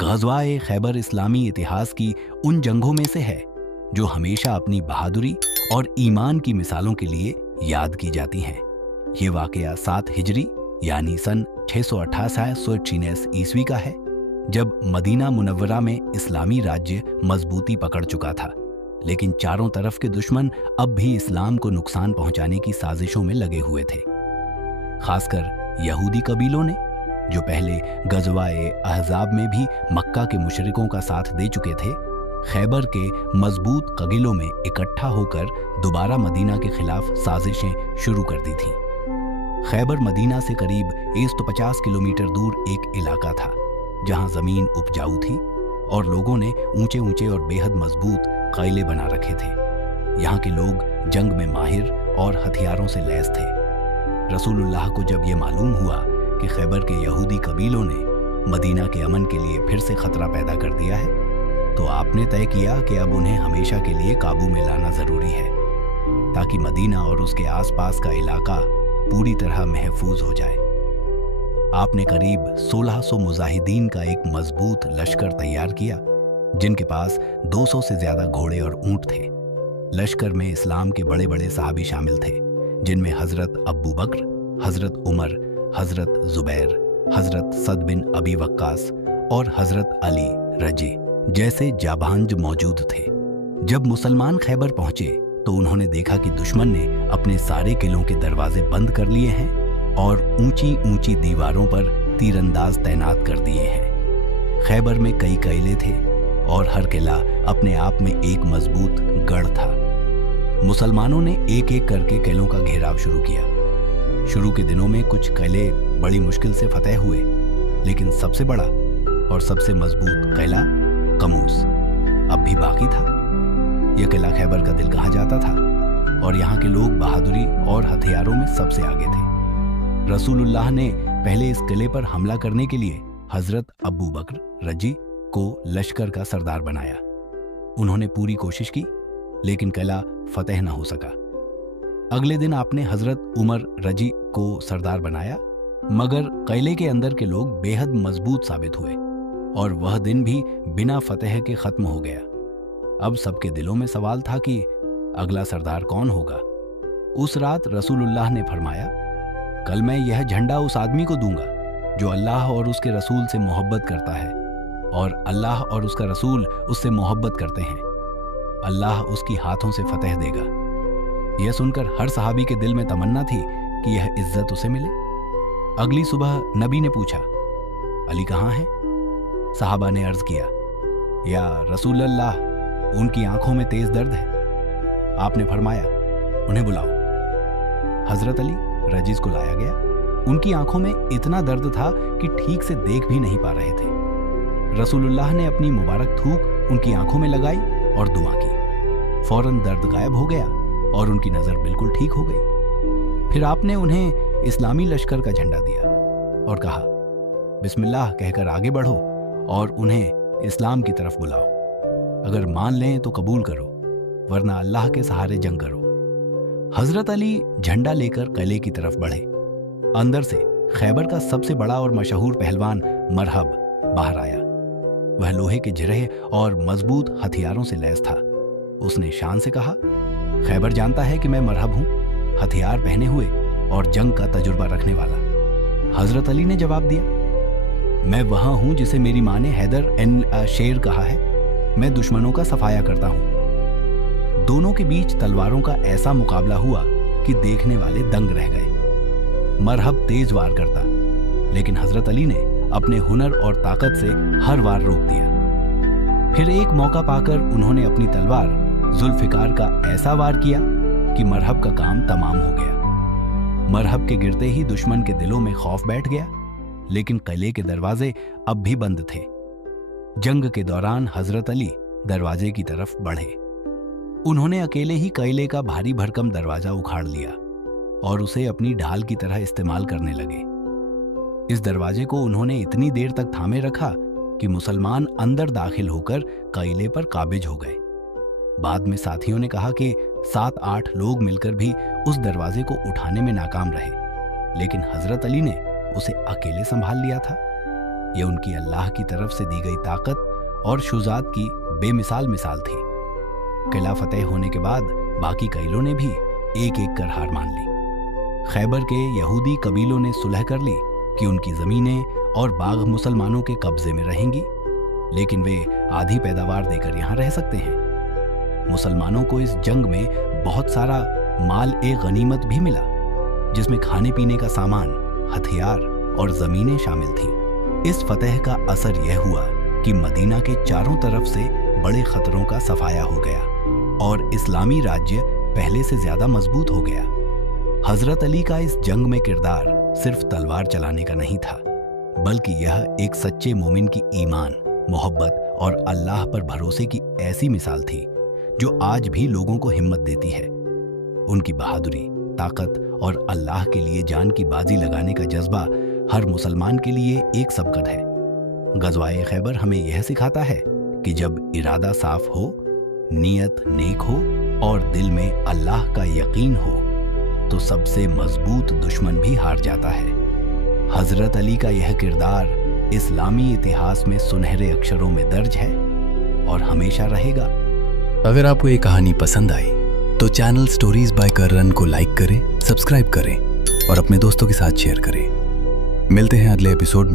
ग़ज़वा-ए खैबर इस्लामी इतिहास की उन जंगों में से है जो हमेशा अपनी बहादुरी और ईमान की मिसालों के लिए याद की जाती हैं। ये वाक़या 7 हिजरी यानी सन 688 ईस्वी का है, जब मदीना मुनव्वरा में इस्लामी राज्य मजबूती पकड़ चुका था, लेकिन चारों तरफ के दुश्मन अब भी इस्लाम को नुकसान पहुंचाने की साजिशों में लगे हुए थे। खासकर यहूदी कबीलों ने, जो पहले ग़ज़वा-ए अहज़ाब में भी मक्का के मुशरिकों का साथ दे चुके थे, खैबर के मजबूत कबीलों में इकट्ठा होकर दोबारा मदीना के खिलाफ साजिशें शुरू कर दी थीं। खैबर मदीना से करीब 150 किलोमीटर दूर एक इलाका था, जहां जमीन उपजाऊ थी और लोगों ने ऊंचे ऊंचे और बेहद मजबूत किले बना रखे थे। यहाँ के लोग जंग में माहिर और हथियारों से लैस थे। रसूलुल्लाह को जब यह मालूम हुआ कि खैबर के यहूदी कबीलों ने मदीना के अमन के लिए फिर से खतरा पैदा कर दिया है, तो आपने तय किया कि अब उन्हें हमेशा के लिए काबू में लाना जरूरी है, ताकि मदीना और उसके आसपास का इलाका पूरी तरह महफूज हो जाए। आपने करीब 1600 मुजाहिदीन का एक मजबूत लश्कर तैयार किया, जिनके पास 200 से ज्यादा घोड़े और ऊंट थे। लश्कर में इस्लाम के बड़े बड़े सहाबी शामिल थे, जिनमें हजरत अबू बकर, हजरत उमर, हजरत जुबैर, हजरत सद बिन अबी वक्कास और हजरत अली रजी जैसे जाबांज मौजूद थे। जब मुसलमान खैबर पहुंचे तो उन्होंने देखा कि दुश्मन ने अपने सारे किलों के दरवाजे बंद कर लिए हैं और ऊंची ऊंची दीवारों पर तीरंदाज तैनात कर दिए हैं। खैबर में कई किले थे और हर किला अपने आप में एक मजबूत गढ़ था। मुसलमानों ने एक एक करके किलों का घेराव शुरू किया। शुरू के दिनों में कुछ किले बड़ी मुश्किल से फतह हुए, लेकिन सबसे बड़ा और सबसे मजबूत किला कमूस अब भी बाकी था। यह किला खैबर का दिल कहा जाता था और यहाँ के लोग बहादुरी और हथियारों में सबसे आगे थे। रसूलुल्लाह ने पहले इस किले पर हमला करने के लिए हजरत अबू बकर रजी को लश्कर का सरदार बनाया। उन्होंने पूरी कोशिश की, लेकिन किला फतेह न हो सका। अगले दिन आपने हजरत उमर रजी को सरदार बनाया, मगर किले के अंदर के लोग बेहद मजबूत साबित हुए और वह दिन भी बिना फतेह के खत्म हो गया। अब सबके दिलों में सवाल था कि अगला सरदार कौन होगा। उस रात रसूलुल्लाह ने फरमाया, कल मैं यह झंडा उस आदमी को दूंगा जो अल्लाह और उसके रसूल से मोहब्बत करता है और अल्लाह और उसका रसूल उससे मोहब्बत करते हैं। अल्लाह उसकी हाथों से फतेह देगा। यह सुनकर हर सहाबी के दिल में तमन्ना थी कि यह इज्जत उसे मिले। अगली सुबह नबी ने पूछा, अली कहाँ है? सहाबा ने अर्ज किया, या रसूल अल्लाह, उनकी आंखों में तेज दर्द है। आपने फरमाया, उन्हें बुलाओ। हजरत अली रजीज को लाया गया। उनकी आंखों में इतना दर्द था कि ठीक से देख भी नहीं पा रहे थे। रसूलुल्लाह ने अपनी मुबारक थूक उनकी आंखों में लगाई और दुआ की। फौरन दर्द गायब हो गया और उनकी नजर बिल्कुल ठीक हो गई। फिर आपने उन्हें इस्लामी लश्कर का झंडा दिया और कहा, बिस्मिल्लाह कहकर आगे बढ़ो और उन्हें इस्लाम की तरफ बुलाओ। अगर मान लें तो कबूल करो, वरना अल्लाह के सहारे जंग करो। हजरत अली झंडा लेकर किले की तरफ बढ़े। अंदर से खैबर का सबसे बड़ा और मशहूर पहलवान मरहब बाहर आया। वह लोहे के जिरह और मजबूत हथियारों से लैस था। उसने शान से कहा, खैबर जानता है कि मैं मरहब हूं, हथियार पहने हुए और जंग का तजुर्बा रखने वाला। हजरत अली ने जवाब दिया, मैं वहां हूं जिसे मेरी माँ ने हैदर एन शेर कहा है। मैं दुश्मनों का सफाया करता हूं। दोनों के बीच तलवारों का ऐसा मुकाबला हुआ कि देखने वाले दंग रह गए। मरहब तेज वार करता, लेकिन हजरत अली ने अपने हुनर और ताकत से हर वार रोक दिया। फिर एक मौका पाकर उन्होंने अपनी तलवार जुल्फिकार का ऐसा वार किया कि मरहब का काम तमाम हो गया। मरहब के गिरते ही दुश्मन के दिलों में खौफ बैठ गया, लेकिन किले के दरवाजे अब भी बंद थे। जंग के दौरान हजरत अली दरवाजे की तरफ बढ़े। उन्होंने अकेले ही किले का भारी भरकम दरवाजा उखाड़ लिया और उसे अपनी ढाल की तरह इस्तेमाल करने लगे। इस दरवाजे को उन्होंने इतनी देर तक थामे रखा कि मुसलमान अंदर दाखिल होकर किले पर काबिज हो गए। बाद में साथियों ने कहा कि 7-8 लोग मिलकर भी उस दरवाजे को उठाने में नाकाम रहे, लेकिन हजरत अली ने उसे अकेले संभाल लिया था। ये उनकी अल्लाह की तरफ से दी गई ताकत और शुजात की बेमिसाल मिसाल थी। किला फतेह होने के बाद बाकी कबीलों ने भी एक एक कर हार मान ली। खैबर के यहूदी कबीलों ने सुलह कर ली कि उनकी ज़मीनें और बाग मुसलमानों के कब्जे में रहेंगी, लेकिन वे आधी पैदावार देकर यहाँ रह सकते हैं। मुसलमानों को इस जंग में बहुत सारा माल ए गनीमत भी मिला, जिसमें खाने पीने का सामान, हथियार और ज़मीनें शामिल थीं। इस फतेह का असर यह हुआ कि मदीना के चारों तरफ से बड़े खतरों का सफाया हो गया और इस्लामी राज्य पहले से ज्यादा मजबूत हो गया। हजरत अली का इस जंग में किरदार सिर्फ तलवार चलाने का नहीं था, बल्कि यह एक सच्चे मोमिन की ईमान, मोहब्बत और अल्लाह पर भरोसे की ऐसी मिसाल थी जो आज भी लोगों को हिम्मत देती है। उनकी बहादुरी, ताकत और अल्लाह के लिए जान की बाजी लगाने का जज्बा हर मुसलमान के लिए एक सबकत है। गज़वाए खैबर हमें यह सिखाता है कि जब इरादा साफ हो, नीयत नेक हो और दिल में अल्लाह का यकीन हो, तो सबसे मजबूत दुश्मन भी हार जाता है। हजरत अली का यह किरदार इस्लामी इतिहास में सुनहरे अक्षरों में दर्ज है और हमेशा रहेगा। अगर आपको ये कहानी पसंद आई तो चैनल स्टोरीज बाय कर्रन को लाइक करें, सब्सक्राइब करें और अपने दोस्तों के साथ शेयर करें। मिलते हैं अगले एपिसोड में।